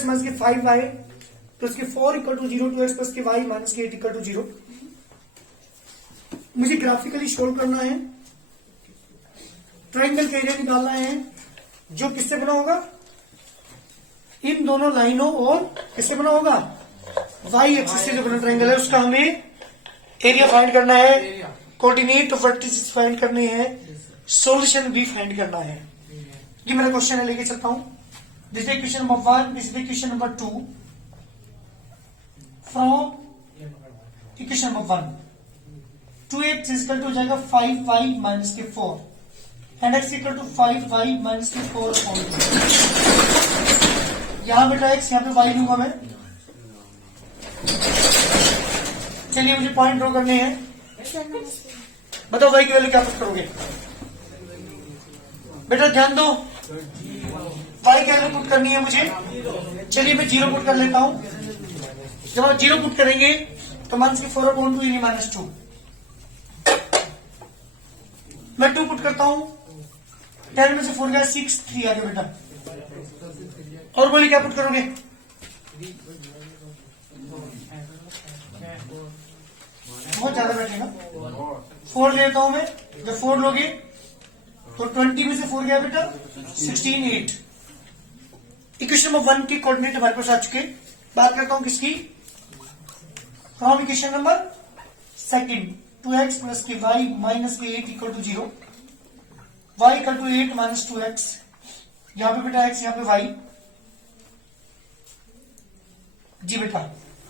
2x minus के 5y plus के 4 equal to 0, 2x plus के y माइनस के 8 इक्वल टू 0। मुझे ग्राफिकली सोल्व करना है, ट्राइंगल का एरिया निकालना है जो किससे बना होगा, इन दोनों लाइनों और किससे बना होगा, y एक्सिस से जो बना ट्राइंगल है उसका हमें एरिया फाइंड करना है, कोऑर्डिनेट ऑफ वर्टिसेस फाइंड करने हैं, सॉल्यूशन भी फाइंड करना है। ये मेरा क्वेश्चन है, लेके चलता हूं। This is question number 1, this is question number 2 from equation number 1। 2x equal to हो जाएगा 5y माइनस के 4 and x equal to 5y minus के 4 अपॉन 2। यहां बेटा x, यहां पे y लूंगा मैं। चलिए मुझे पॉइंट ड्रॉ करने हैं। बताओ y की वैल्यू क्या पुट करोगे बेटा, ध्यान दो, y की वैल्यू पुट करनी है मुझे। चलिए मैं 0 पुट कर लेता हूं। जब आप 0 पुट करेंगे तो माइनस के 4 अपॉन 2 यानी माइनस 2। मैं 2 पुट करता हूं, 10 में से 4 गया 6, 3 आ गया बेटा। और बोलिए क्या पुट करोगे, बहुत ज्यादा बैठेगा। 4 लेता हूं मैं, जब 4 लोगे तो 20 में से 4 गया बेटा 16, 8। इक्वेशन नंबर 1 के कोऑर्डिनेट हमारे पास आ चुके। बात करता हूं किसकी, from equation number 2, 2x plus के y माइनस के 8 equal to 0, y equal to 8 minus 2x, यहां पे बेटा x, यहां पे y। जी बेटा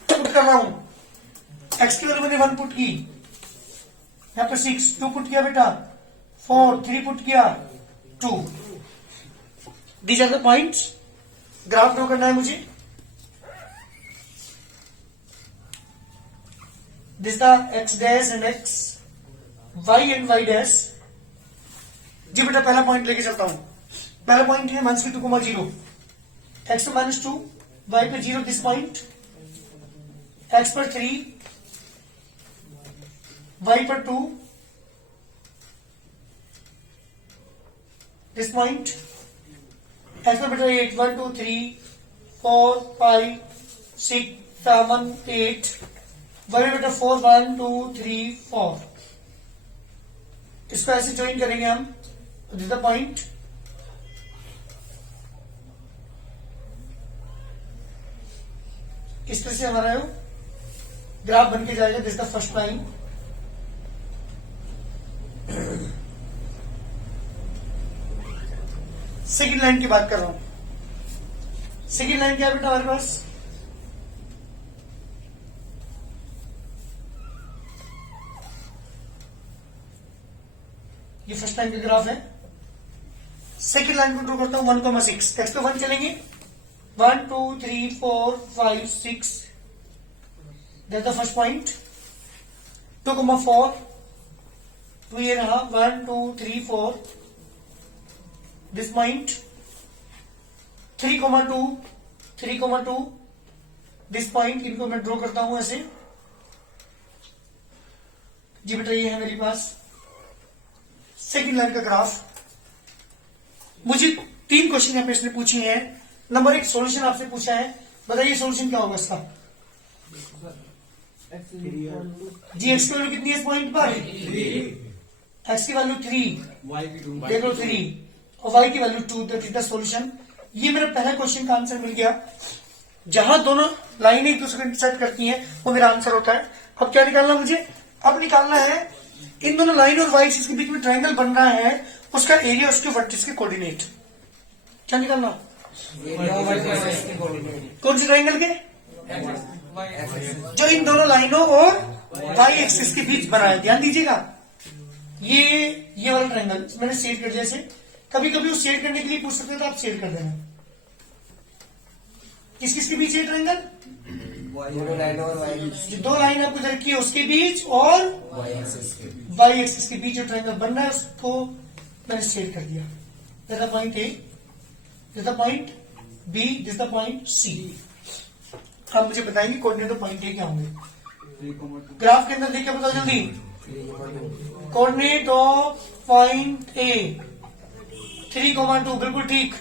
पुट कर रहा हूं, x की वैल्यू मैंने 1 पुट की, यहां पे 6, 2 पुट किया बेटा, 4, 3 पुट किया, 2। These are the points. Graph draw करना है मुझे। This the x dash and x, y and y dash. जी बेटा पहला पॉइंट लेके चलता हूं। पहला पॉइंट है माइनस के 2, 0, x पे माइनस 2, y पे 0, दिस पॉइंट, x पर 3, y पर 2, दिस पॉइंट, x पर बेटा 8, 1, 2, 3, 4, 5, 6, 7, 8, y बेटा 4, 1, 2, 3, 4। इसको ऐसे ज्वाइन करेंगे हम, दिस द पॉइंट, इस तरह से हमारा ग्राफ बन के जाएगा। This the first line. Second line की बात कर रहा हूं। सेकेंड लाइन क्या है बेटा हमारे पास, ये फर्स्ट लाइन का ग्राफ है। सेकेंड लाइन को ड्रॉ करता हूं 1,6, एक्स पे 1 चलेंगे, 1, 2, 3, 4, 5, 6, दैट्स द फर्स्ट पॉइंट। 2,4, तो ये रहा 1, 2, 3, 4, दिस पॉइंट। 3,2, 3,2, this point. इनको मैं ड्रॉ करता हूं ऐसे। जी बेटा ये है मेरे पास सेकेंड लाइन का ग्राफ। मुझे 3 क्वेश्चन यहां पे इसने पूछे हैं। नंबर 1 सॉल्यूशन आपसे पूछा है, बताइए सॉल्यूशन क्या होगा इसका। जी एक्स की वैल्यू कितनी है इस पॉइंट पर, एक्स की वैल्यू 3, देख लो 3, और वाई की value 2, that is the solution. ये मेरा पहला क्वेश्चन का आंसर मिल गया। जहां दोनों लाइनें एक दूसरे को इंटरसेक्ट करती हैं वो मेरा आंसर होता है। अब क्या निकालना मुझे, अब निकालना है इन दोनों लाइन और वाई एक्सिस के बीच में ट्रायंगल बन रहा है, उसका एरिया, उसके वर्टिस के कोऑर्डिनेट। क्या निकालना, कौन से ट्रायंगल के, जो इन दोनों लाइनों और वाई एक्सिस के बीच बना है। ध्यान दीजिएगा, ये वाला ट्रायंगल मैंने शेड कर दिया। जैसे कभी कभी वो शेड करने के लिए पूछ सकते हो तो आप शेड कर देना। किस किसके बीच है ट्रायंगल, जो 2 लाइन आपको रखी है उसके बीच और वाई एक्सिस के बीच जो ट्रायंगल बन रहा है उसको मैंने शेड कर दिया। This the point A, this the point B, this the point C. अब मुझे बताएंगे कोऑर्डिनेट ऑफ पॉइंट ए क्या होंगे। ग्राफ के अंदर देखिए, बताओ जल्दी, कोऑर्डिनेट ऑफ पॉइंट ए 3,2, बिल्कुल ठीक।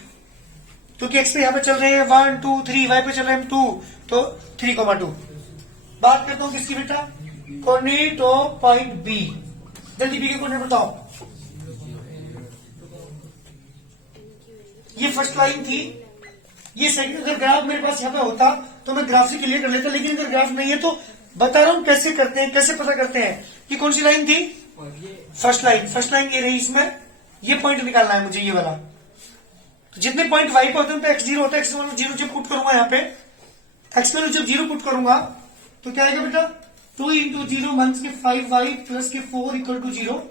क्योंकि एक्स पे यहाँ पे चल रहे हैं 1 2 3, वाई पे चल रहे हैं 2, तो 3,2। बात करता हूँ किसकी बेटा, कोऑर्डिनेट ऑफ पॉइंट बी। जल्दी बी के कोऑर्डिनेट बताओ। ये फर्स्ट लाइन थी, ये सेकंड। अगर ग्राफ मेरे पास यहाँ पे होता तो मैं ग्राफ से क्लियर कर लेता, लेकिन अगर ग्राफ नहीं है तो बता रहा हूं कैसे करते हैं, कैसे पता करते हैं। ये कौन सी लाइन थी, फर्स्ट लाइन। फर्स्ट लाइन ये रही, इसमें ये पॉइंट निकालना है मुझे, ये वाला। तो जितने पॉइंट वाई पे होते हैं उन पे एक्स जीरो होता है। एक्स वैल्यू जीरो जब पुट करूंगा यहाँ पे, एक्स वैल्यू जब जीरो पुट करूंगा तो क्या आएगा बेटा, 2 इंटू जीरो 1 के 5y प्लस के 4 इक्वल टू 0,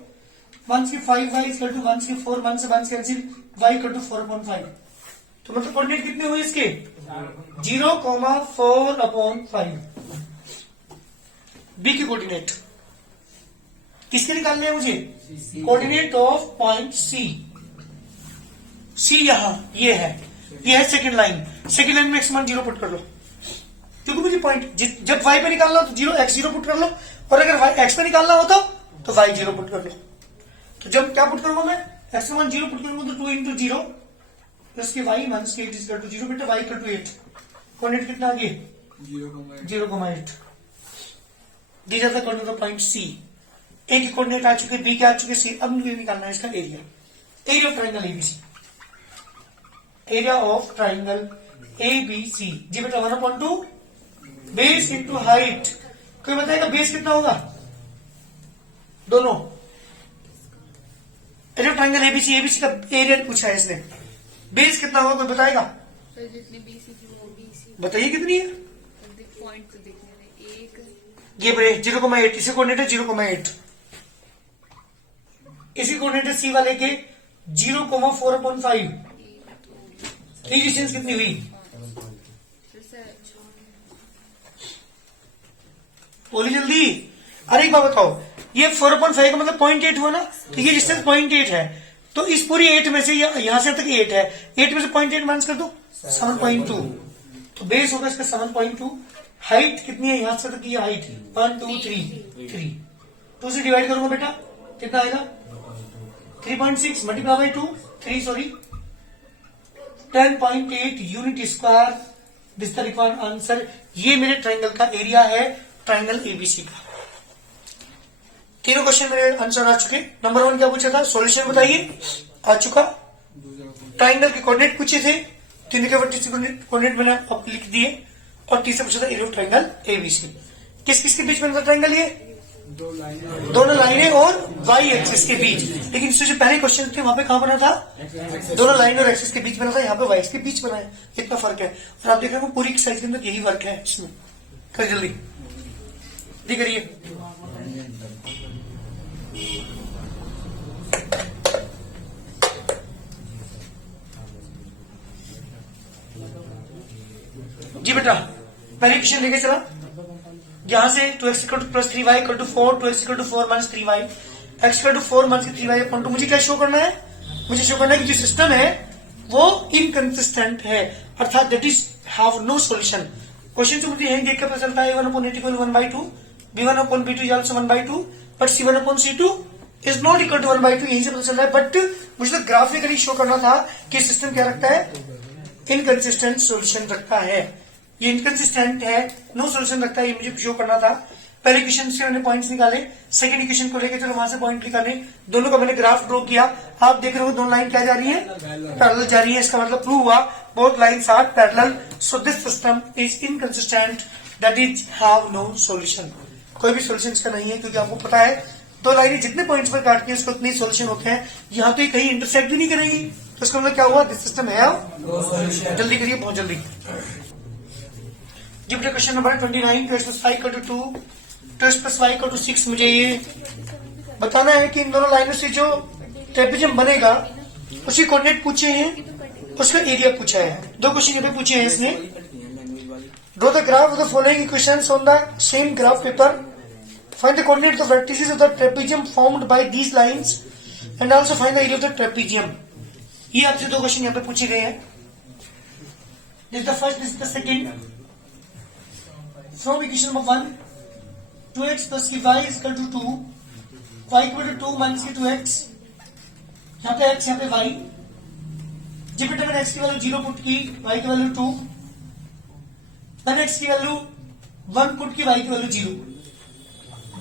1 के 5y इक्वल टू 1 के 4, 1 से 1 कैंसिल, y इक्वल टू 4/5। तो मतलब कोऑर्डिनेट कितने हुए इसके, 0,4/5। बी के कोऑर्डिनेट किसके निकालने हैं मुझे, कोऑर्डिनेट ऑफ पॉइंट सी। सी यहां ये है सेकंड लाइन। सेकंड लाइन में x मान 0 पुट कर लो, क्योंकि मुझे पॉइंट जब y पे निकालना हो तो 0 x 0 पुट कर लो, और अगर x पे निकालना हो तो y 0 पुट कर लो। तो जब क्या पुट करूंगा मैं, x मान 0 पुट करूंगा तो 2 इंटू 0 प्लस के y माइनस के 8 इक्वल टू 0। बेटा y इक्वल टू 8, कोऑर्डिनेट कितना आ गया, 0,8। These are the coordinate of point C. A की कोऑर्डिनेट आ चुके, बी के आ चुके, सी। अब मुझे निकालना है इसका area, area of triangle ABC. Area of triangle ABC जी बेटा 1/2 बेस इंटू हाइट। कोई बताएगा बेस कितना होगा, दोनों। Area of triangle ABC, ABC का एरिया पूछा है इसने, बेस कितना होगा कोई बताएगा, बताइए कितनी है। पॉइंट तो देखने में एक ये 0,8, इसी कोऑर्डिनेट है 0,8, इसी कोऑर्डिनेट है सी वाले के 0,4/5। थ्री डिस्टेंस कितनी हुई, बोली जल्दी। अरे एक बात बताओ, ये 4/5 का मतलब 0.8 हुआ ना, तो ये डिस्टेंस 0.8 है। तो इस पूरी 8 में से यहां से तक 8 है, 8 में से 0.8 माइनस कर दो 7.2, तो बेस होगा इसका 7.2। हाइट कितनी है, यहां से तक की हाइट 1 2 3, 2 से डिवाइड करूंगा बेटा कितना आएगा, 3.6 multiply by 2, 10.8 unit square. This the required answer. ये मेरे ट्राइंगल का एरिया है, ट्राइंगल एबीसी का। तीनों क्वेश्चन मेरे आंसर आ चुके। नंबर 1 क्या पूछा था, सॉल्यूशन बताइए, आ चुका। ट्राइंगल के कोऑर्डिनेट पूछे थे, तीनों के कोऑर्डिनेट मैंने अब लिख दिए। और तीसरा पूछा था एरिया ऑफ ट्राइंगल एबीसी। किस किस के बीच में ट्राइंगल, ये दोनों लाइनें और वाई एक्सिस के बीच। लेकिन इससे जो पहले क्वेश्चन थे वहां पे कहां बना था, दोनों लाइन और एक्सिस के बीच बना था, यहाँ पे वाई एक्सिस के बीच बना है। इतना फर्क है। और आप देख रहे हो पूरी साइज के अंदर यही वर्क है इसमें। कर जल्दी दी करिए। जी बेटा पहले क्वेश्चन लेके चला, यहां से 2x = +3y = 4, 2x = 4 - 3y, x = 4 - 3y upon 2। मुझे क्या शो करना है, मुझे शो करना है कि जो सिस्टम है वो इनकंसिस्टेंट है, अर्थात that is have no solution. Question से मुझे यही देख कर पता चलता है A1/8 = 1/2, B1/B2 is also 1/2, but C1/C2 is not equal to 1/2। यहीं से पता चल रहा है। बट मुझे तो ग्राफिकली शो करना था कि सिस्टम क्या रखता है, इनकंसिस्टेंट सॉल्यूशन रखता है। ये इनकंसिस्टेंट है, नो सॉल्यूशन रखता है, ये मुझे शो करना था। पहले क्वेश्चन से मैंने पॉइंट्स निकाले, सेकंड क्वेश्चन को लेकर चलो वहां से पॉइंट निकाले, दोनों का मैंने ग्राफ ड्रॉ किया। आप देख रहे हो दोनों लाइन क्या जा रही है, पैरेलल जा रही है। इसका मतलब प्रूव हुआ both lines are parallel, so this system is inconsistent, that is have no solution. कोई भी सॉल्यूशन इसका नहीं है, क्योंकि आपको पता है दो लाइनें जितने पॉइंट्स पर काटती है उसको उतने सॉल्यूशन होते हैं। यहाँ तो कहीं इंटरसेक्ट भी नहीं करेंगी, तो इसका मतलब क्या हुआ, दिस सिस्टम है। जल्दी करिए, बहुत जल्दी। जी बेटा question number 29, 2x + y = 2, 2x + y = 6। मुझे ये बताना है कि इन दोनों लाइनों से जो ट्रेपेजियम बनेगा उसकी कोऑर्डिनेट पूछे हैं, उसका एरिया पूछा है। दो क्वेश्चन यहाँ पे पूछे हैं इसने। Draw the graph of the following equations on the same graph paper, find the coordinate of vertices of the trapezium formed by these lines and also find the area of the trapezium. ये आपसे दो question यहाँ पे पूछे गए हैं। This the first, this the second. From equation number 1, 2x + y = 2, y = 2 - 2x, यहाँ पे x यहाँ पे y, जी बेटा मैंने x की वैल्यू 0 पुट की, y की वैल्यू 2, मैंने x की वैल्यू 1 पुट की, y की वैल्यू 0।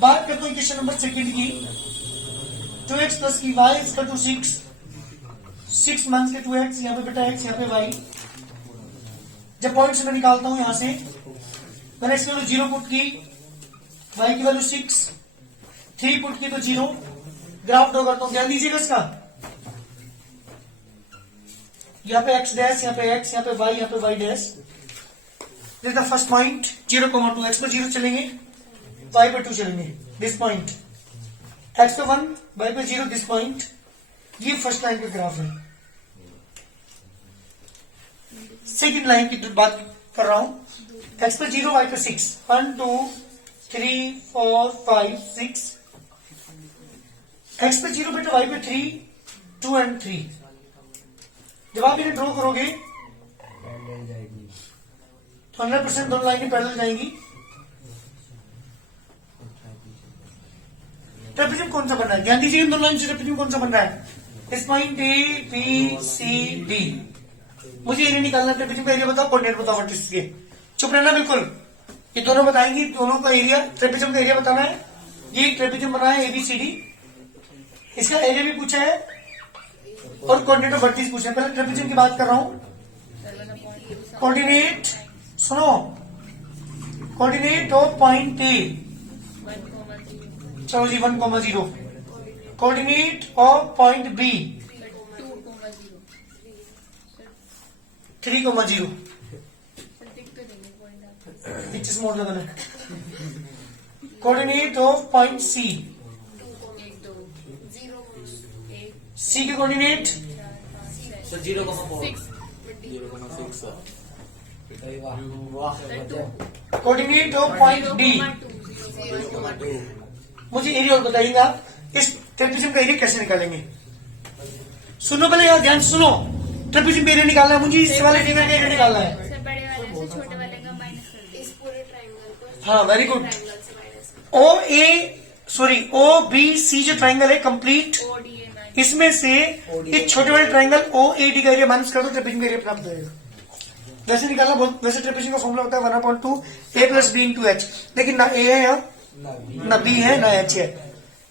बात करता हूं इक्वेशन नंबर सेकंड की, 2x प्लस की y इज टू 6 मंथ के 2x, यहाँ पे बेटा x, यहाँ पे y। जब पॉइंट्स मैं निकालता हूं यहां से, मैंने x की वैल्यू 0 पुट की, y की वैल्यू 6, 3 पुट की तो 0। ग्राफ ड्रॉ करता हूं, ध्यान दीजिएगा इसका, यहाँ पे x डैश, यहाँ पे x, यहाँ पे y, यहाँ पे y dash. This the first point 0,2, x पर 0 चलेंगे, y पर 2 चलेंगे, दिस पॉइंट x पे 1, y पे 0, दिस पॉइंट। ये फर्स्ट लाइन का ग्राफ है। सेकंड लाइन की बात कर रहा हूं, x पे 0, y पे 6, 1 2 3 4 5 6, x पे 0 बेटा, y पे 3, 2 and 3। जब आप इन्हें ड्रॉ करोगे तो 100% दोनों लाइनें पैरेलल जाएंगी। ट्रेपेजियम कौन सा बन रहा है, ध्यान दीजिए, इन दोनों लाइन से ट्रेपेजियम कौन सा बन रहा है, इस point A B C D. मुझे एरिया निकालना, ट्रेपेजियम का एरिया बताओ, कोऑर्डिनेट बताओ वर्टिसेस के। चुप रहना बिल्कुल, ये दोनों बताएंगी, दोनों का एरिया, ट्रेपेजियम का एरिया बताना है। ये ट्रेपेजियम बना है एबीसीडी, इसका एरिया भी पूछा है और कोऑर्डिनेट ऑफ वर्टिस पूछा है। पहले ट्रेपेजियम की बात कर रहा हूं, कोऑर्डिनेट सुनो, कोऑर्डिनेट ऑफ पॉइंट ए, चलो जी 1,0, coordinate of point B 3,0, pictures मोड़ लगा है। Coordinate of point C, C के coordinate 0,6, coordinate of point D. मुझे एरिया और बताइएगा, इस ट्रेपेजियम का एरिया कैसे निकालेंगे। सुनो पहले यार, ध्यान से सुनो, ट्रेपेजियम का एरिया निकालना है मुझे, इस वाले फिगर का एरिया निकालना है। बड़े वाले से छोटे वाले का माइनस कर दो। इस पूरे ट्रायंगल को हाँ वेरी गुड। ट्रायंगल से माइनस कर ओ बी सी जो ट्राइंगल है कंप्लीट, ODA माइनस इसमें से एक छोटे बड़े ट्राइंगल ओ ए डी का एरिया माइनस कर दो, ट्रेपेजियम का एरिया प्राप्त हो जाएगा। वैसे निकालना बहुत, वैसे ट्रेपेजियम का फॉर्मूला होता है 1/2 a plus B into H, लेकिन ना ए है यहाँ, ना बी है, ना एच है,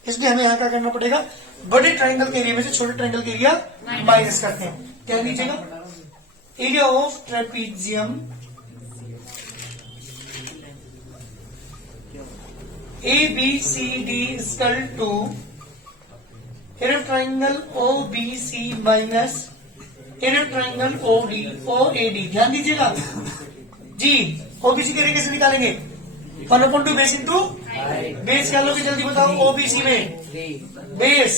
इसलिए हमें यहाँ क्या करना पड़ेगा, बड़े ट्राइंगल के एरिया में से छोटे ट्राइंगल के एरिया माइनस करते हैं। क्या लीजिएगा, area of trapezium A B C D equal to area of triangle O B C minus area of triangle O A D. ध्यान दीजिएगा जी, ओबीसी के एरिया कैसे निकालेंगे, 1/2 बेस इंटू बेस, क्या लोगे जल्दी बताओ, ओबीसी में बेस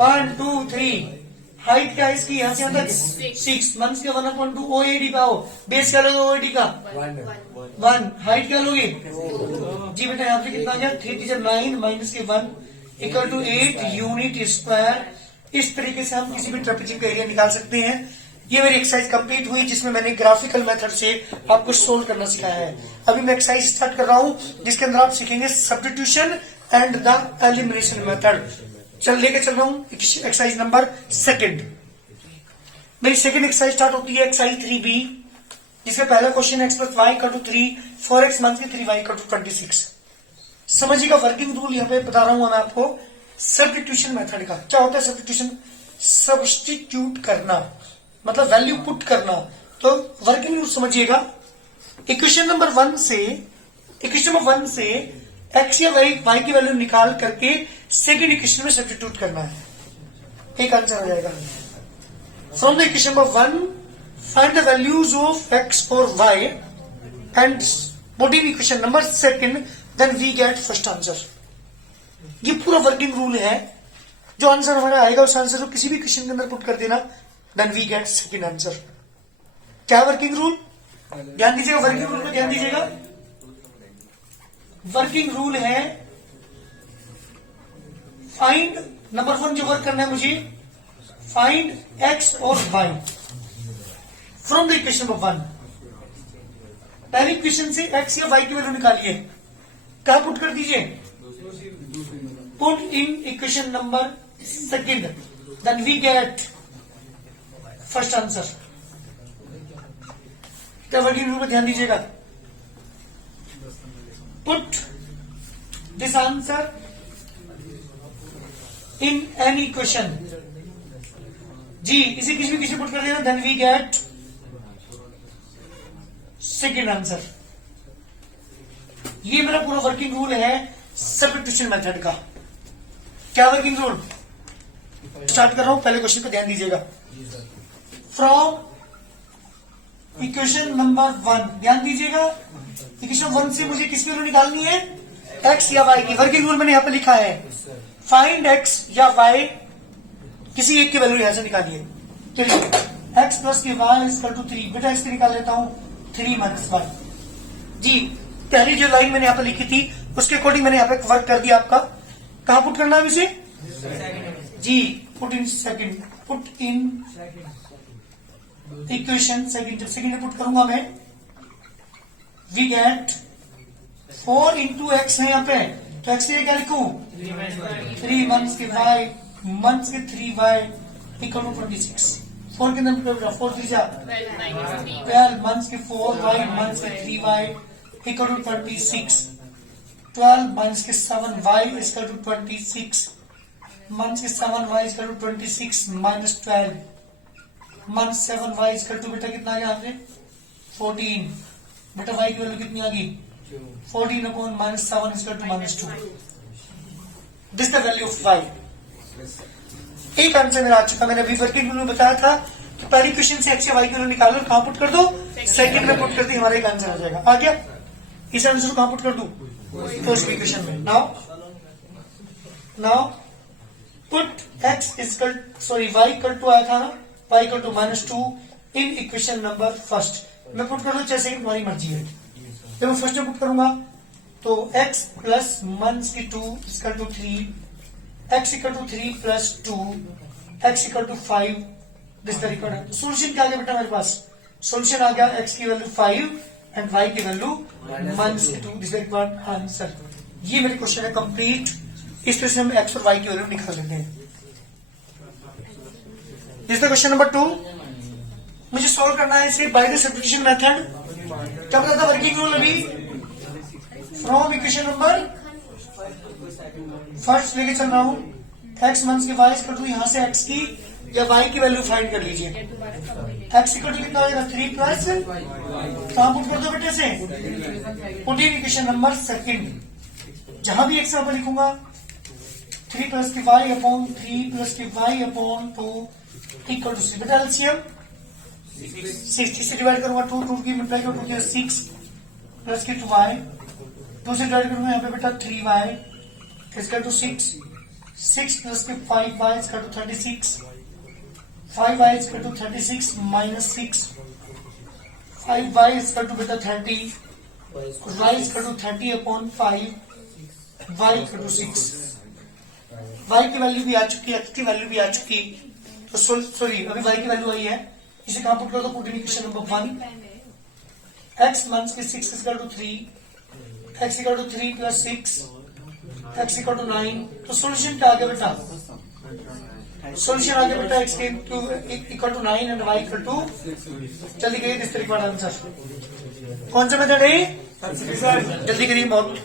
1 2 3, हाइट क्या है इसकी, यहाँ से यहाँ तक 6 मंथ्स के 1/2 ओएडी का हो, बेस क्या लोगे ओएडी का 1, हाइट क्या लोगे जी बेटा, यहाँ पे कितना आ गया, 3 9 माइनस के 1 इक्वल टू 8 यूनिट स्क्वायर। इस तरीके से हम किसी भी ट्रेपेजियम का एरिया निकाल सकते हैं। ये मेरी एक्सरसाइज कंप्लीट हुई, जिसमें मैंने ग्राफिकल मेथड से आपको सोल्व करना सिखाया है। अभी मैं एक्सरसाइज स्टार्ट कर रहा हूं, जिसके अंदर आप सीखेंगे substitution and the elimination method. लेके चल रहा हूं एक्सरसाइज नंबर सेकंड। मेरी सेकंड एक्सरसाइज स्टार्ट होती है एक्सरसाइज 3B, जिसका पहला question x plus y equal to 3, 4x minus के 3y इक्वल टू 26। समझिएगा वर्किंग रूल यहाँ पे बता रहा हूं मैं आपको, सब्स्टिट्यूशन मेथड का। क्या होता है सब्स्टिट्यूशन, सब्स्टिट्यूट करना मतलब वैल्यू पुट करना। तो वर्किंग रूल समझिएगा, इक्वेशन नंबर 1 से एक्स या वाई की वैल्यू निकाल करके सेकेंड इक्वेशन में सब्स्टिट्यूट करना है, एक आंसर हो जाएगा। From the equation number 1 find the values of X और Y and put in equation number second, then we get first answer. ये पूरा वर्किंग रूल है, जो आंसर हमारा आएगा उस आंसर को किसी भी क्वेश्चन के अंदर पुट कर देना, then we get second answer. क्या वर्किंग रूल, ध्यान दीजिएगा, वर्किंग रूल में ध्यान दीजिएगा। वर्किंग रूल है फाइंड, नंबर 1 जो वर्क करना है मुझे, फाइंड एक्स और y from the equation number 1। पहले इक्वेशन से एक्स या वाई की वैल्यू निकालिए, क्या पुट कर दीजिए, put in equation number second, then we get first answer. क्या वर्किंग रूल पर ध्यान दीजिएगा। Put this answer in any question. जी इसे किसी भी किसी पुट कर देना, then we get second answer. ये मेरा पूरा वर्किंग रूल है सब्स्टिट्यूशन मेथड का। क्या वर्किंग रूल स्टार्ट कर रहा हूं, पहले क्वेश्चन पे ध्यान दीजिएगा। फ्रॉम इक्वेशन नंबर 1, ध्यान दीजिएगा। इक्वेशन 1 से मुझे किसकी वैल्यू निकालनी है, एक्स या वाई की। वर्किंग रूल मैंने यहां पे लिखा है, फाइंड एक्स या वाई, किसी एक की वैल्यू यहां से निकालिए। चलिए एक्स प्लस की वाई इक्वल टू 3। बेटा इसकी निकाल लेता हूं 3 माइनस वाई। जी पहली जो लाइन मैंने यहां पे लिखी थी उसके अकॉर्डिंग मैंने यहां पे वर्क कर दिया। आपका कहां पुट करना है इसे, जी put in second, put in equation second. जब सेकंड पुट करूंगा मैं, वी गेट 4 इंटू एक्स है यहाँ पे, तो एक्स क्या लिखूं 3 मंथ्स के वाई मंथ्स के 3 वाई इक्वल टू 26। 4 के अंदर 4 3 जा 12 मंथ्स के 4 वाई मंथ्स के 3 वाई इक्वल टू 26। 12 मंथ्स के 7 वाई इक्वल टू 26। मंथ्स के 7 y equal to 26 minus 12 minus 7 y equal to बेटा कितना आ गया आपने 14। बेटा वाई की वैल्यू कितनी आ गई 14 upon minus 7 equal to minus 2। This the value of y. एक आंसर मेरा आ चुका। मैंने अभी वर्किंग रूल में बताया था कि पहली क्वेश्चन से एक्स या वाई की वैल्यू निकालो, कहां पुट कर दो, सेकंड में पुट कर दी, हमारा एक आंसर आ जाएगा। आ गया। इस आंसर को कहां पुट कर दूं, फर्स्ट इक्वेशन में। Now put x equal y equal to आया था ना, y equal to -2 in equation number first. मैं पुट कर दूं चाहे सेकंड, तुम्हारी मर्जी है। जब मैं फर्स्ट में पुट करूंगा तो x प्लस मंथ्स की 2 equal to 3, x equal to 3 plus 2, x equal to 5। This the record solution क्या आ गया बेटा मेरे पास, सोल्यूशन आ गया x की वैल्यू 5 एंड y की वैल्यू मंथ्स की 2। This the record answer. ये मेरे क्वेश्चन है कंप्लीट। इस तरह से हम x और y की वैल्यू निकाल लेते हैं। This the question number 2। मुझे सॉल्व करना है इसे बाय द सब्स्टिट्यूशन मेथड। क्या बताता वर्किंग रूल अभी, फ्रॉम इक्वेशन नंबर फर्स्ट लेके चल रहा हूं, एक्स मंथ्स के वाई इक्वल टू यहां से एक्स की या वाई की वैल्यू फाइंड कर लीजिए। एक्स इक्वल टू कितना हो जाएगा 3 प्लस, कहां पुट कर दो बेटे से, put in equation number second. जहां भी एक्स यहाँ पर लिखूंगा 3 प्लस की वाई अपॉन 3 प्लस की वाई अपॉन 2 इक्वल टू 6। बेटा एलसीएम 60 से डिवाइड करूंगा 2 की मल्टीप्लाई करूंगा 2 6 प्लस की 2y, 2 से डिवाइड करूंगा यहाँ पे बेटा 3y इक्वल टू 6 प्लस के 5y equal to 36, 5y equal to 36 minus 6, 5y equal to बेटा 30, y equal to 30 upon 5, y equal to 6। y की वैल्यू भी आ चुकी है, x की वैल्यू भी आ चुकी, तो सॉरी अभी y की वैल्यू आई है। इसे कहां पुट कर दो, put in equation number 1। x minus के 6 equal to 3, x equal to 3 plus 6, x equal to 9। तो सॉल्यूशन क्या आ गया बेटा, सॉल्यूशन आ गया बेटा x equal to 9 and y equal to, जल्दी करिए दिस रिक्वायर्ड आंसर। कौन सा मेथड है, जल्दी करिए बहुत।